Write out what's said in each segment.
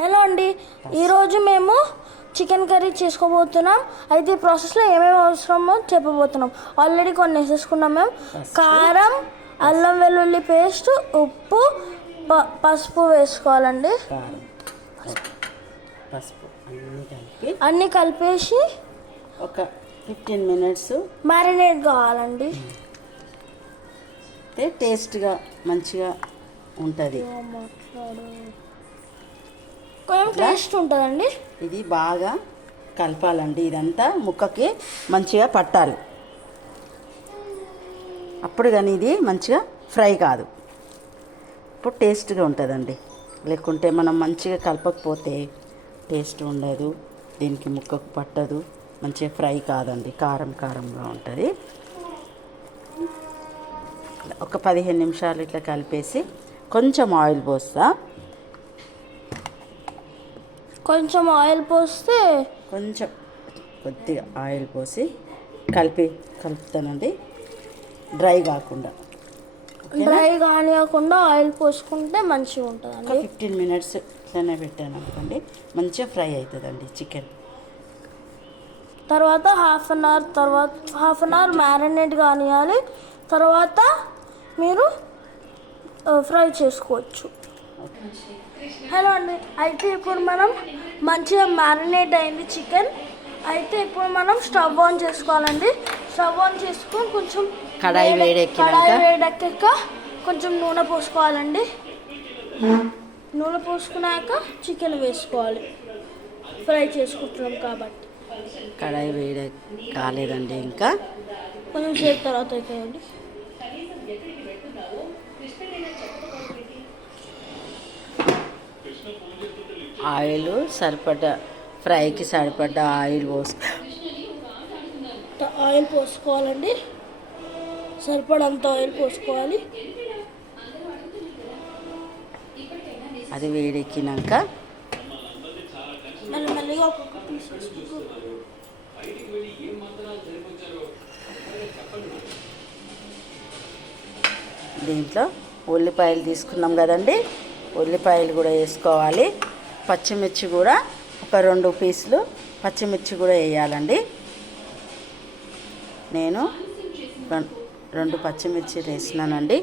Hello అండి, ఈరోజు మేము చికెన్ కర్రీ చేసుకోబోతున్నాం. అయితే ఈ ప్రాసెస్లో ఏమేమి అవసరమో చెప్పబోతున్నాం. ఆల్రెడీ కొన్ని వేసేసుకున్నాం మేము. కారం, అల్లం వెల్లుల్లి పేస్ట్, ఉప్పు, పసుపు వేసుకోవాలండి. పసుపు అన్నీ కలిపేసి ఒక 15 మినిట్స్ మ్యారినేట్ కావాలండి. టేస్ట్గా మంచిగా ఉంటుంది. కొంచెం టేస్ట్ ఉంటుందండి. ఇది బాగా కలపాలండి. ఇదంతా ముక్కకి మంచిగా పట్టాలి. అప్పుడు కానీ ఇది మంచిగా ఫ్రై కాదు. ఇప్పుడు టేస్ట్గా ఉంటుందండి. లేకుంటే మనం మంచిగా కలపకపోతే టేస్ట్ ఉండదు, దీనికి ముక్కకు పట్టదు, మంచిగా ఫ్రై కాదండి. కారం కారంగా ఉంటుంది. ఒక 15 నిమిషాలు ఇట్లా కలిపేసి కొంచెం ఆయిల్ పోస్తా. కొంచెం ఆయిల్ పోస్తే కొద్దిగా ఆయిల్ పోసి కలుపుతానండి. డ్రై కాకుండా ఆయిల్ పోసుకుంటే మంచిగా ఉంటుంది. 15 మినిట్స్ ఇట్లనే పెట్టాను అనుకోండి, మంచిగా ఫ్రై అవుతుందండి చికెన్. తర్వాత హాఫ్ అన్ అవర్ మ్యారినేట్ కానియాలి. తర్వాత మీరు ఫ్రై చేసుకోవచ్చు. హలో అండి, అయితే ఇప్పుడు మనం మంచిగా మ్యారినేట్ అయింది చికెన్. అయితే ఇప్పుడు మనం స్టవ్ ఆన్ చేసుకోవాలండి. స్టవ్ ఆన్ చేసుకొని కొంచెం కడాయి వేడెక్కాక కొంచెం నూనె పోసుకోవాలండి. నూనె పోసుకున్నాక చికెన్ వేసుకోవాలి. ఫ్రై చేసుకుంటున్నాం కాబట్టి. కడాయి వేడి కాలేదండి, ఇంకా కొంచెం సేపు తర్వాత వేయండి. ఆయిల్ ఫ్రైకి సరిపడ్డ ఆయిల్ పోసుకోవాలండి. సరిపడంత ఆయిల్ పోసుకోవాలి. అది వేడెక్కినాక మెల్లమెల్లిగా ఒక్కొక్క పీస్ దీంట్లో ఉల్లిపాయలు తీసుకున్నాం కదండి, ఉల్లిపాయలు కూడా వేసుకోవాలి. పచ్చిమిర్చి కూడా ఒక 2 పీసులు పచ్చిమిర్చి కూడా వేయాలండి. నేను 2 పచ్చిమిర్చి వేసినానండి.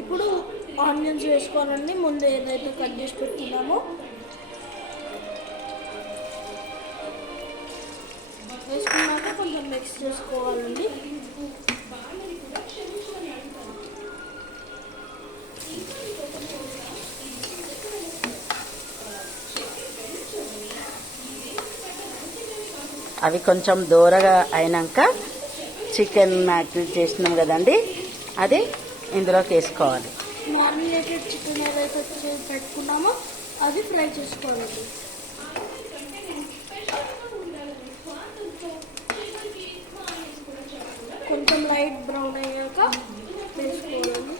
ఇప్పుడు ఆనియన్స్ వేసుకోవాలండి. ముందు ఏదైతే కట్ చేసి పెట్టుకున్నామో వేసుకున్నాక కొంచెం మిక్స్ చేసుకోవాలండి. అవి కొంచెం దూరగా అయినాక చికెన్ మ్యారినేట్ చేసినాం కదండి, అది ఇందులోకి వేసుకోవాలి. మ్యారినేటెడ్ చికెన్ ఏదైతే పెట్టుకున్నామో అది ఫ్రై చేసుకోవాలండి. కొంచెం లైట్ బ్రౌన్ అయ్యాక వేసుకోవాలండి.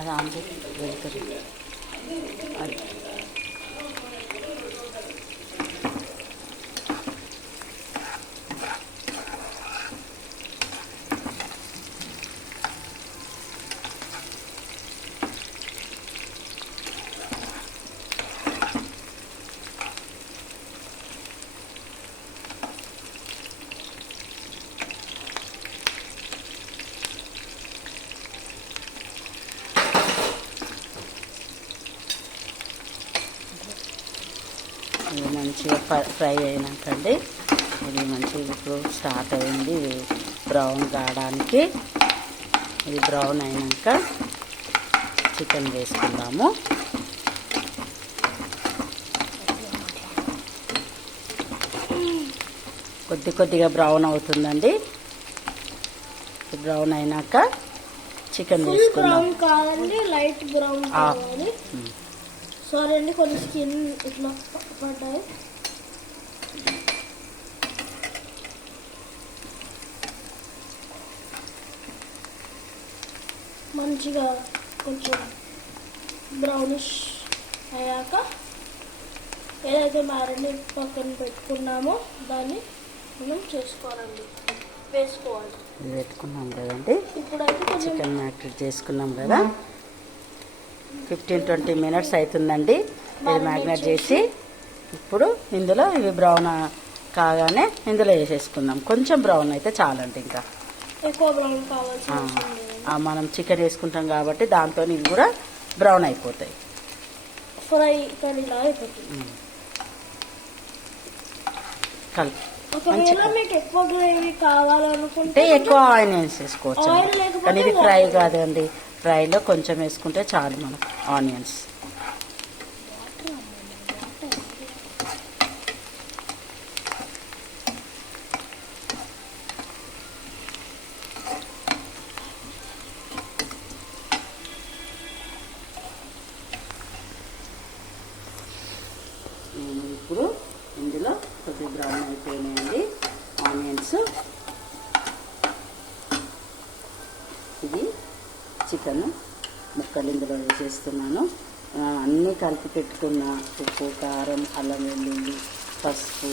అది ఆమ్లెట్ వెళ్తుంది. అది మంచిగా ఫ్రై అయినాకండి ఇది మంచిగా ఇప్పుడు స్టార్ట్ అయింది ఇది బ్రౌన్ కావడానికి. ఇది బ్రౌన్ అయినాక చికెన్ వేసుకుందాము. కొద్దిగా బ్రౌన్ అవుతుందండి. బ్రౌన్ అయినాక చికెన్ వేసుకుందాం. బ్రౌన్ కావాలండి, లైట్ బ్రౌన్ కావాలి. సారీ అండి, కొన్ని స్కిన్ ఇట్లా పడ్డాయి. మంచిగా కొంచెం బ్రౌనిష్ అయ్యాక ఏదైతే మ్యారినేట్ పక్కన పెట్టుకున్నామో దాన్ని మనం వేసుకోవాలి. ఇది పెట్టుకున్నాం కదండి, ఇప్పుడైతే చికెన్ మ్యారినేట్ చేసుకున్నాం కదా. 15-20 మినిట్స్ అవుతుందండి ఇది మ్యారినేట్ చేసి. ఇప్పుడు ఇందులో ఇవి బ్రౌన్ కాగానే ఇందులో వేసేసుకుందాం. కొంచెం బ్రౌన్ అయితే చాలండి, ఇంకా ఎక్కువ బ్రౌన్ కావాల్సిన అవసరం లేదు. మనం చికెన్ వేసుకుంటాం కాబట్టి దాంతో ఇవి కూడా బ్రౌన్ అయిపోతాయి, ఫ్రై కర్రీలా అయిపోతుంది. కలిపి ఒకవేళ మీకు ఎక్కువ గ్రేవీ కావాలనుకుంటే అంటే ఎక్కువ ఆనియన్స్ వేసుకోవచ్చు, ఆయిల్ లేకపోతే కానీ ఇది ఫ్రై కాదండి. ఫ్రైలో కొంచెం వేసుకుంటే చాలు మనకు ఆనియన్స్. ఇప్పుడు ఇందులో కొద్దిగా బ్రౌన్ అయిపోయినాయండి ఆనియన్స్. ఇది చికెన్ ముక్కలు ఇందులో వేసేస్తున్నాను. అన్నీ కలిపి పెట్టుకున్న ఉప్పు, కారం, అల్లం వెల్లుల్లి, పసుపు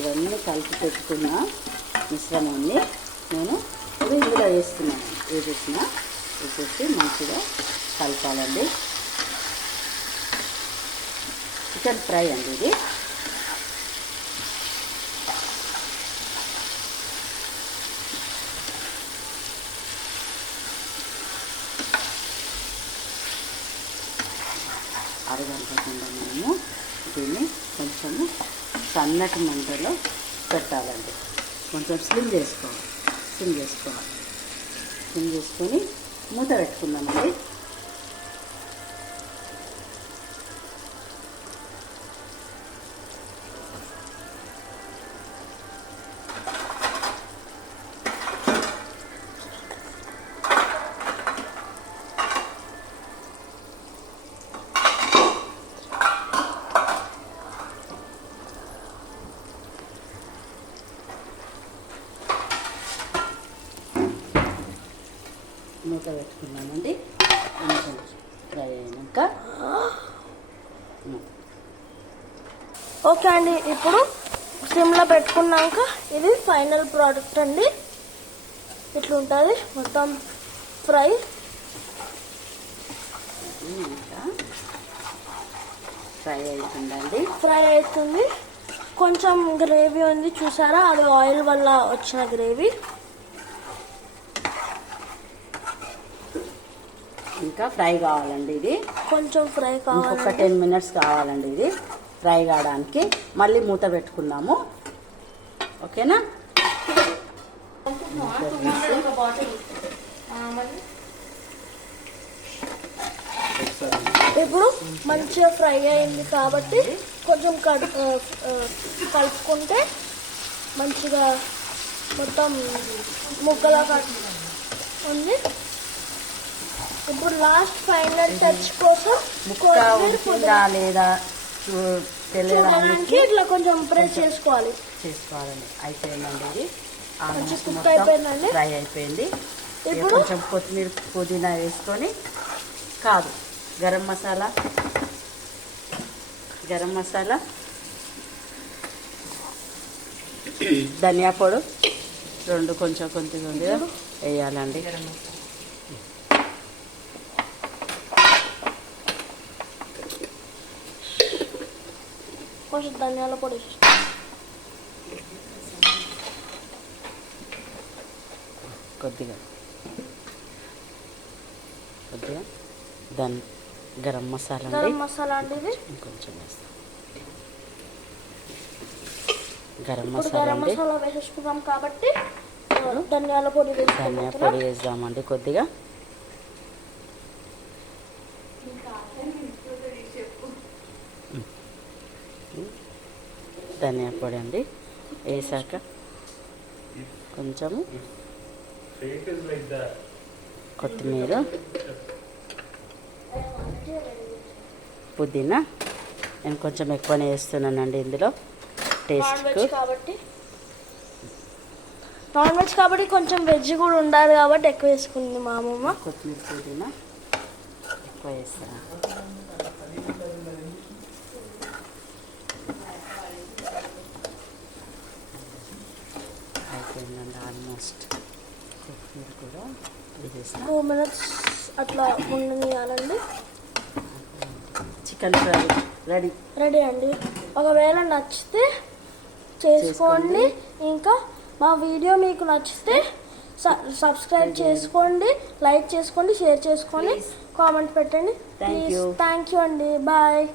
ఇవన్నీ కలిపి పెట్టుకున్న మిశ్రమాన్ని నేను ఇప్పుడు ఇందులో వేసేసి మంచిగా కలపాలండి. చికెన్ ఫ్రై అండి ఇది. అరగంట కింద మనము దీన్ని కొంచెము సన్నటి మంటలో పెట్టాలండి. కొంచెం స్లిమ్ చేసుకొని మూత పెట్టుకుందామండి. మూత పెట్టుకున్నామండి. కొంచెం ఫ్రై అయినాక ఓకే అండి, ఇప్పుడు సిమ్లో పెట్టుకున్నాక ఇది ఫైనల్ ప్రోడక్ట్ అండి. ఇట్లుంటుంది మొత్తం ఫ్రై. ఫ్రై అవుతుందండి. ఫ్రై అవుతుంది. కొంచెం గ్రేవీ ఉంది చూసారా, అది ఆయిల్ వల్ల వచ్చిన గ్రేవీ. ఇంకా ఫ్రై కావాలండి ఇది. కొంచెం ఫ్రై కావాలి. ఇంకొక 10 మినిట్స్ కావాలండి ఇది ఫ్రై కావడానికి. మళ్ళీ మూత పెట్టుకుందాము, ఓకేనా. ఇప్పుడు మంచిగా ఫ్రై అయింది కాబట్టి కొంచెం కలుపుకుంటే మంచిగా మొత్తం ముక్కలా ఉంది. ఇప్పుడు లాస్ట్ ఫైనల్ టచ్ కోసం ముక్క ఉడికిందా లేదా తెలియడానికి ఇట్లా కొంచెం ప్రెస్ చేసుకోవాలండి. అయిపోయిందండి ఇది. ఆల్మోస్ట్ మొత్తం ఫ్రై అయిపోయింది. ఇప్పుడు కొంచెం కొత్తిమీర, పుదీనా వేసుకొని గరం మసాలా, ధనియా పొడి 2 కొంచెం వేయాలండి. కొంచెం ధనియాల పొడి కొద్దిగా గరం మసాలా అండి. ఇది ఇంకొంచెం వేస్తాం. గరం ఇప్పుడు మసాలా గరం అండి. మసాలా వేసేసుకున్నాం కాబట్టి ధనియాల పొడి ధనియా వేసుకుంటున్నాం. పొడి వేద్దామండి కొద్దిగా. ధనియా పొడి అండి వేసాక కొంచెము కొత్తిమీర, పుదీనా. నేను కొంచెం ఎక్కువనే వేస్తున్నానండి ఇందులో టేస్ట్కు. నాన్ వెజ్ కాబట్టి కొంచెం వెజ్ కూడా ఉండాలి కాబట్టి ఎక్కువ వేసుకుంది మా అమ్మమ్మ. కొత్తిమీర, పుదీనా ఎక్కువ వేస్తాను. అయిపోయిందండి ఆల్మోస్ట్. కొత్తిమీర కూడా వేసేస్తాను. 2 minutes అట్లా ఉండనియాలండి. చికెన్ ఫ్రై రెడీ అండి. ఒకవేళ నచ్చితే చేసుకోండి. ఇంకా మా వీడియో మీకు నచ్చితే సబ్స్క్రైబ్ చేసుకోండి, లైక్ చేసుకోండి, షేర్ చేసుకోండి, కామెంట్ పెట్టండి. ప్లీజ్. థ్యాంక్ యూ అండి. బాయ్.